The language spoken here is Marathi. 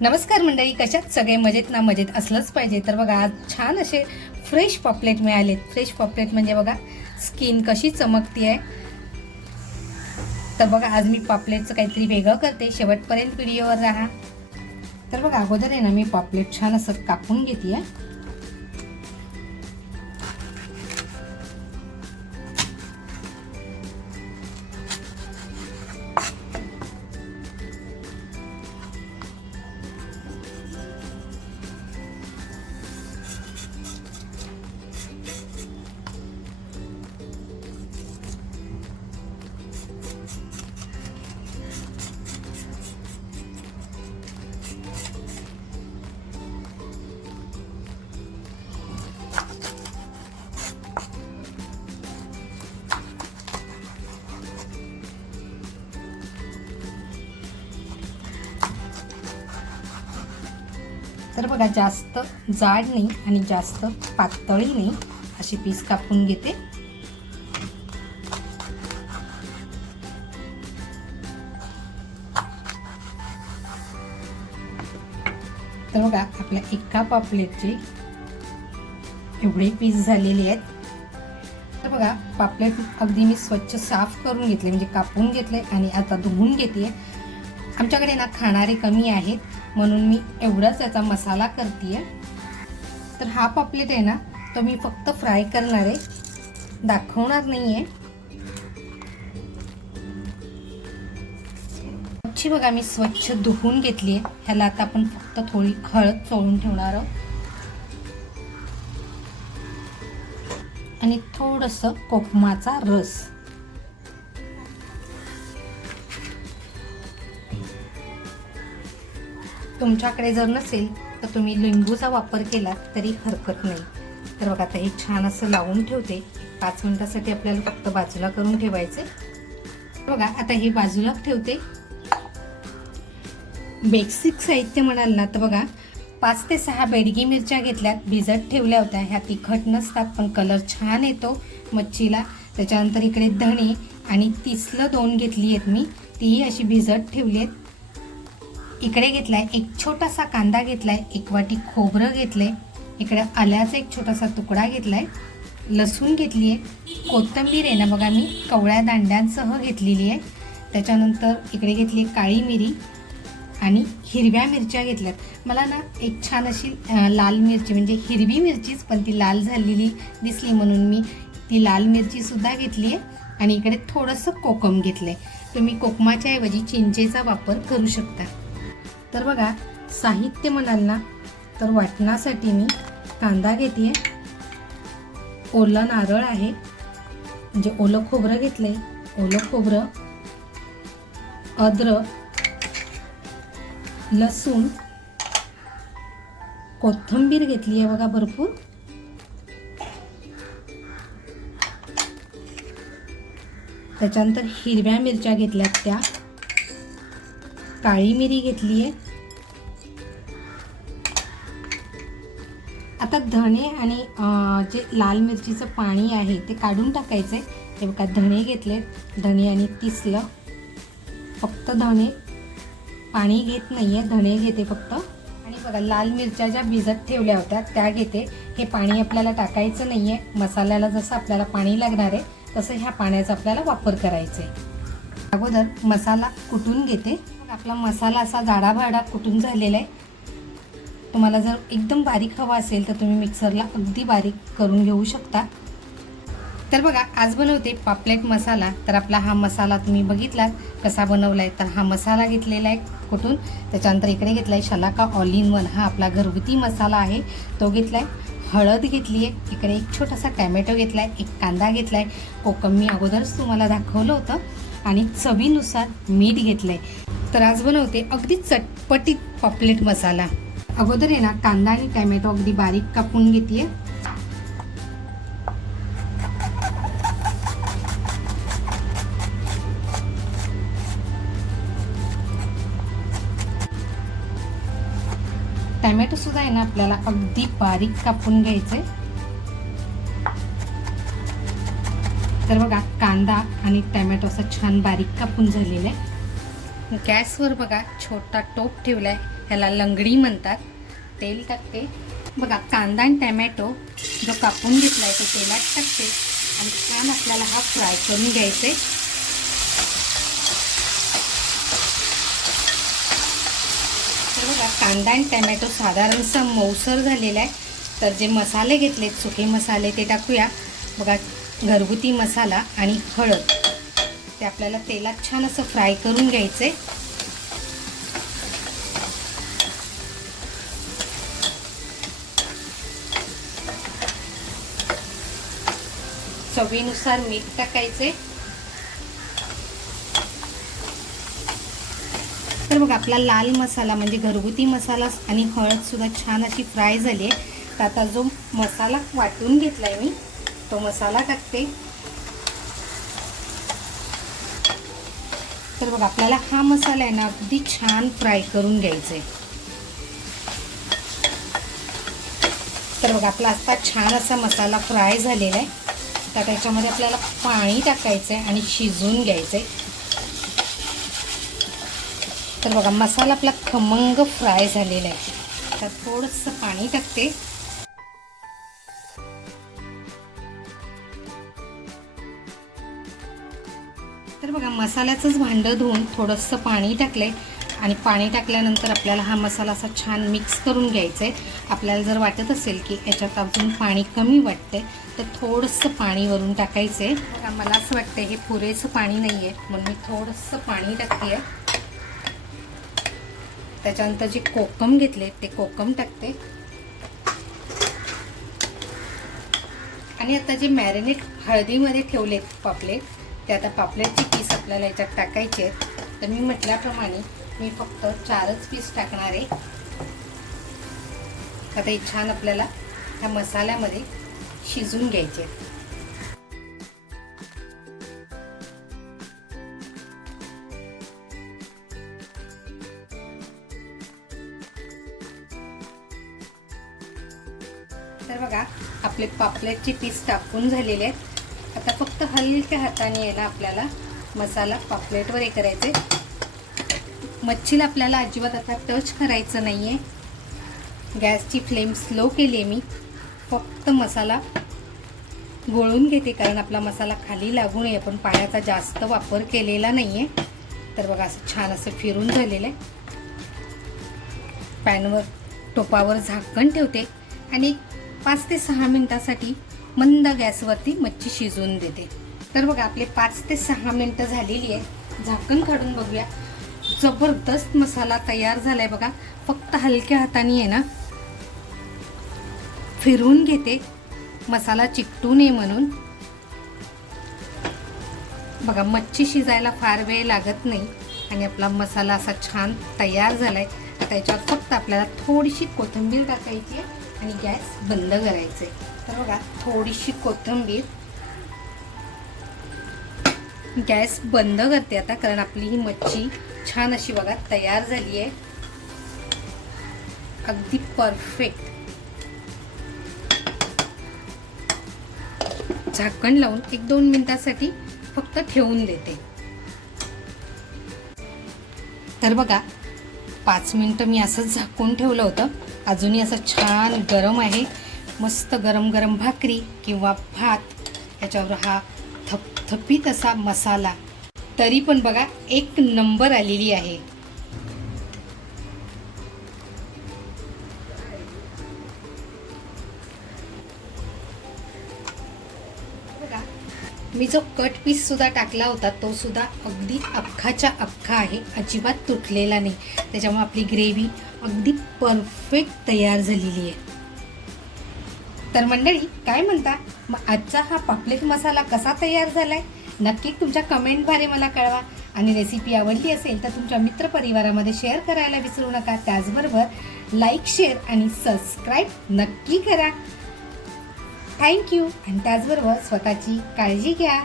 नमस्कार मंडळी कशात सगळे मजेत ना मजेत? असलंच पाहिजे. तर बघा आज छान असे फ्रेश पॉपलेट मिळालेत. फ्रेश पॉपलेट म्हणजे बघा स्किन कशी चमकती आहे तर बघा आज मी पॉपलेटचं काहीतरी वेगळं करते. शेवटपर्यंत व्हिडिओवर राहा. तर बघा अगोदर आहे ना मी पॉपलेट छान असं कापून घेते आहे तर बघा जास्त जाड नाही आणि जास्त पातळी नाही अशी पीस कापून घेते. तर बघा आपल्या एका पापलेटचे एवढे पीस झालेले आहेत. बघा पापलेट अगदी मी स्वच्छ साफ करून घेतले म्हणजे कापून घेतले आणि आता धुवून घेते. आमच्याकडे ना खाणारे कमी आहेत म्हणून मी एवढाच याचा मसाला करते तर हा पापलेट आहे ना तो मी फक्त फ्राय करणार आहे. दाखवणार नाही आहे मच्छी बघा मी स्वच्छ धुवून घेतली आहे ह्याला आता आपण फक्त थोडी हळद चोळून ठेवणार आहोत. आणि थोडंसं कोकमाचा रस. तुमच्याकडे जर नसेल तर तुम्ही लिंबूचा वापर केला तरी हरकत नाही. तर बघा आता हे छान असं लावून ठेवते. पाच मिनटासाठी आपल्याला फक्त बाजूला करून ठेवायचे बघा आता हे बाजूला ठेवते. बेसिक साहित्य म्हणाल ना तर बघा पाच ते सहा बेडगी मिरच्या घेतल्यात भिजत ठेवल्या होत्या. ह्या तिखट नसतात पण कलर छान येतो मच्छीला. त्याच्यानंतर इकडे धणे आणि तिसलं दोन घेतली आहेत मी. तीही अशी भिजत ठेवली आहेत. इकडे घेतलाय एक छोटासा कांदा घेतलाय एक वाटी खोबरं घेतलंय. इकडे आल्याचा एक छोटासा तुकडा घेतलाय. लसूण घेतली आहे. कोथिंबीर आहे ना बघा मी कवळ्या दांड्यांसह घेतलेली आहे. त्याच्यानंतर इकडे घेतली काळी मिरी. आणि हिरव्या मिरच्या घेतल्यात. मला ना एक छान अशी लाल मिरची म्हणजे हिरवी मिरचीच पण ती लाल झालेली दिसली म्हणून मी ती लाल मिरचीसुद्धा घेतली आहे आणि इकडे थोडंसं कोकम घेतलं आहे तुम्ही कोकमाच्या ऐवजी चिंचेचा वापर करू शकता. तर बघा साहित्य म्हणाल ना तर वाटणासाठी मी कांदा घेते ओलं नारळ आहे. म्हणजे ओलं खोबरं घेतलं आहे ओलं खोबरं अद्रक लसूण कोथिंबीर घेतली आहे बघा भरपूर. त्याच्यानंतर हिरव्या मिरच्या घेतल्यात त्या. काळी मिरी घेतली आहे. आता धणे आणि जे लाल मिरचीचं पाणी आहे ते काढून टाकायचं आहे हे बघा धणे घेतले धणे आणि तिसलं फक्त धणे. पाणी घेत नाही आहे धणे घेते फक्त. आणि बघा लाल मिरच्या ज्या भिजत ठेवल्या होत्या त्या घेते. हे पाणी आपल्याला टाकायचं नाही आहे मसाल्याला जसं आपल्याला पाणी लागणार आहे तसं ह्या पाण्याचा आपल्याला वापर करायचा आहे अगोदर मसाला कुटून घेते. आपला मसाला असा जाडाभाडा कुटून झालेला आहे. तुम्हाला जर एकदम बारीक हवा असेल तर तुम्ही मिक्सरला अगदी बारीक करून घेऊ शकता. तर बघा आज बनवते पापलेट मसाला. तर आपला हा मसाला तुम्ही बघितलात कसा बनवला आहे तर हा मसाला घेतलेला आहे कुठून? त्याच्यानंतर इकडे घेतला आहे शलाका ऑल इन वन. हा आपला घरगुती मसाला आहे. तो घेतला आहे हळद घेतली आहे इकडे एक छोटासा टॅमॅटो घेतला आहे एक कांदा घेतला आहे कोकम मी अगोदरच तुम्हाला दाखवलं होतं. आणि चवीनुसार मीठ घेतलं आहे तर आज बनवते अगदी चटपटीत पापलेट मसाला. अगोदर आहे ना कांदा आणि टॅमॅटो अगदी बारीक कापून घेते टॅमॅटो सुद्धा आहे ना आपल्याला अगदी बारीक कापून घ्यायचे तर बघा कांदा आणि टॅमॅटो असं छान बारीक कापून झालेलं आहे. गॅसवर बघा छोटा टोप ठेवलाय. ह्याला लंगडी म्हणतात. तेल टाकते. बघा कांदा आणि टॅमॅटो जो कापून घेतला आहे तो तेलात टाकते. आणि छान आपल्याला हा फ्राय करून घ्यायचा आहे तर बघा कांदा आणि टॅमॅटो साधारणसा मऊसर झालेला आहे. तर जे मसाले घेतलेत सुके मसाले ते टाकूया. बघा घरगुती मसाला आणि हळद. ते आपल्याला तेलात छान असं फ्राय करून घ्यायचं चवीनुसार मीठ टाकायचे तर बघा आपला लाल मसाला म्हणजे घरगुती मसाला आणि हळदसुद्धा छान अशी फ्राय झाली आहे. तर आता जो मसाला वाटून आहे मी तो मसाला टाकते. तर बघा आपल्याला हा मसाला आहे ना अगदी छान फ्राय करून घ्यायचा आहे तर बघा आपला आता छान असा मसाला फ्राय झालेला आहे. तर त्याच्यामध्ये आपल्याला पाणी टाकायचं आहे आणि शिजवून घ्यायचं आहे तर बघा मसाला आपला खमंग फ्राय झालेला आहे. तर थोडंसं पाणी टाकते. तर बघा मसाल्याचंच भांडं धुवून थोडंसं पाणी टाकलंय. आणि पाणी टाकल्यानंतर आपल्याला हा मसाला असा छान मिक्स करून घ्यायचा आहे आपल्याला जर वाटत असेल की याच्यात अजून पाणी कमी वाटतंय तर थोडंसं पाणी वरून टाकायचं आहे मला असं वाटतं हे पुरेसं पाणी नाही आहे म्हणून मी थोडंसं पाणी टाकते आहे त्याच्यानंतर जे कोकम घेतले ते कोकम टाकते. आणि आता जे मॅरिनेट हळदीमध्ये ठेवलेत पापलेट ते आता पापलेटचे पीस आपल्याला याच्यात टाकायचे आहेत. तर मी म्हटल्याप्रमाणे मी फक्त चारच पीस टाकणार आहे. आता हे छान आपल्याला ह्या मसाल्यामध्ये शिजून घ्यायचे आहेत. पापलेटचे पीस टाकून झालेले आहेत. आता फक्त हलक्या हाताने याला आपल्याला मसाला पापलेटवर हे करायचे. मच्छीला आपल्याला अजिबात आता टच करायचं नाही आहे गॅसची फ्लेम स्लो केली आहे मी. फक्त मसाला गोळून घेते कारण आपला मसाला खाली लागू नये पण पाण्याचा जास्त वापर केलेला नाही आहे तर बघा असं छान असं फिरून झालेलं आहे. पॅनवर टोपावर झाकण ठेवते. आणि पाच ते सहा मिनटासाठी मंद गॅसवरती मच्छी शिजवून देते. तर बघा आपले पाच ते सहा मिनटं झालेली आहे झाकण काढून बघूया. जबरदस्त मसाला तयार झालाय बघा. फक्त हलक्या हाताने आहे ना फिरवून घेते. मसाला चिकटू नये म्हणून. बघा मच्छी शिजायला फार वेळ लागत नाही आणि आपला मसाला असा छान तयार झालाय. आहे त्याच्यात फक्त आपल्याला थोडीशी कोथिंबीर टाकायची आहे. आणि गॅस बंद करायचे तर बघा थोडीशी कोथिंबीर. गॅस बंद करते आता कारण आपली ही मच्छी छान अशी बघा तयार झाली आहे अगदी परफेक्ट झाकण लावून एक दोन मिनिटासाठी फक्त ठेवून देते. तर बघा पाच मिनटं मी असंच झाकून ठेवलं होतं. अजूनही असं छान गरम आहे. मस्त गरम गरम भाकरी किंवा भात याच्यावर हा थपथपीत असा मसाला. तरी पण बघा एक नंबर आलेली आहे. मी जो कट पीस सुद्धा टाकला होता तो सुद्धा अगदी अख्खाच्या अख्खा आहे. अजिबात तुटलेला नाही. त्याच्यामुळे आपली ग्रेव्ही अगदी परफेक्ट तयार झालेली आहे. तर मंडळी काय म्हणता? मग आजचा हा पापलेट मसाला कसा तयार झाला आहे नक्की तुमच्या कमेंटद्वारे मला कळवा. आणि रेसिपी आवडली असेल तर तुमच्या मित्रपरिवारामध्ये शेअर करायला विसरू नका. त्याचबरोबर लाईक शेअर आणि सबस्क्राईब नक्की करा. थँक्यू. आणि त्याचबरोबर स्वतःची काळजी घ्या.